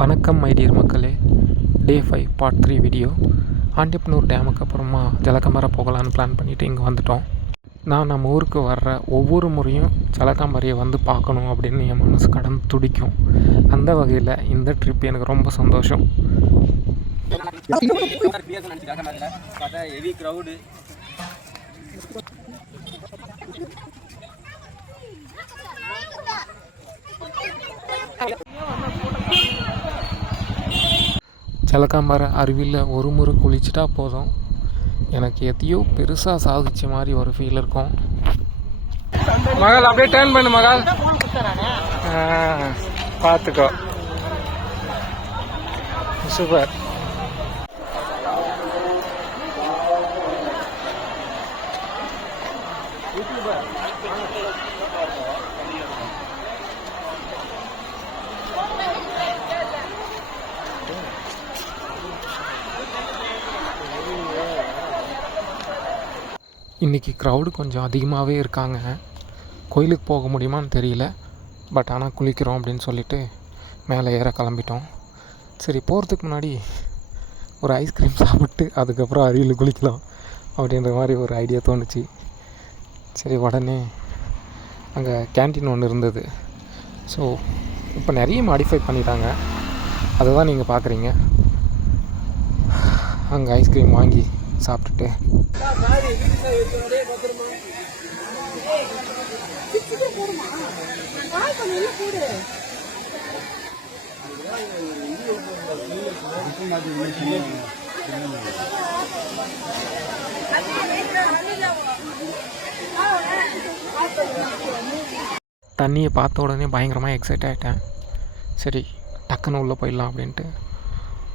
வணக்கம் my dear மக்களே. டே 5 part 3 video. ஆண்டிப்பனூர் டேமுக்கு அப்புறமா ஜலகம்பரை போகலான்னு பிளான் பண்ணிவிட்டு இங்கே வந்துட்டோம். நான் நம்ம ஊருக்கு வர்ற ஒவ்வொரு முறையும் ஜலகம்பரையை வந்து பார்க்கணும் அப்படின்னு என் மனசு கடந்து துடிக்கும். அந்த வகையில் இந்த ட்ரிப் எனக்கு ரொம்ப சந்தோஷம். ஜலகம்பரை அருவியில் ஒரு முறை குளிச்சுட்டா போதும், எனக்கு எதையோ பெருசாக சாதிச்ச மாதிரி ஒரு ஃபீல் இருக்கும். மகள் அப்படியே டர்ன் பண்ணு மகள், பார்த்துக்கோ. சூப்பர். இன்றைக்கி க்ரௌடு கொஞ்சம் அதிகமாகவே இருக்காங்க. கோயிலுக்கு போக முடியுமான்னு தெரியல, பட் ஆனால் குளிக்கிறோம் அப்படின்னு சொல்லிட்டு மேலே ஏற கிளம்பிட்டோம். சரி, போகிறதுக்கு முன்னாடி ஒரு ஐஸ்கிரீம் சாப்பிட்டு அதுக்கப்புறம் அருவியில் குளிக்கலாம் அப்படின்ற மாதிரி ஒரு ஐடியா தோணுச்சு. சரி, உடனே அங்கே கேன்டீன் ஒன்று இருந்தது. ஸோ இப்போ நிறைய மாடிஃபை பண்ணிட்டாங்க, அதை தான் நீங்கள் பார்க்குறீங்க. அங்கே ஐஸ்கிரீம் வாங்கி சாப்பிட்டுட்டு தண்ணியை பார்த்த உடனே பயங்கரமாக எக்ஸைட் ஆகிட்டேன். சரி, டக்குன்னு உள்ளே போயிடலாம் அப்படின்ட்டு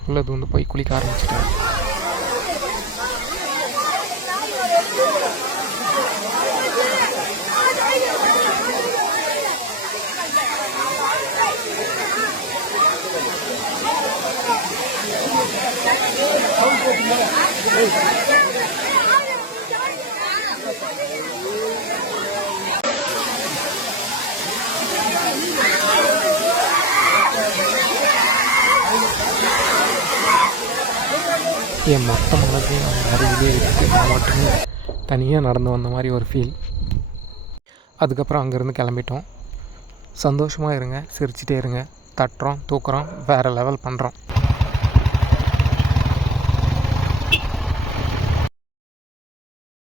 உள்ளே வந்து போய் குளிக்க ஆரம்பிச்சிட்டேன். என் மொத்த மனதையும் அந்த அருவிலே விட்டு நான் மட்டுமே தனியாக நடந்து வந்த மாதிரி ஒரு ஃபீல். அதுக்கப்புறம் அங்கேருந்து கிளம்பிட்டோம். சந்தோஷமாக இருங்க, சிரிச்சிட்டே இருங்க, தட்டுறோம், தூக்குறோம், வேறு லெவல் பண்ணுறோம்.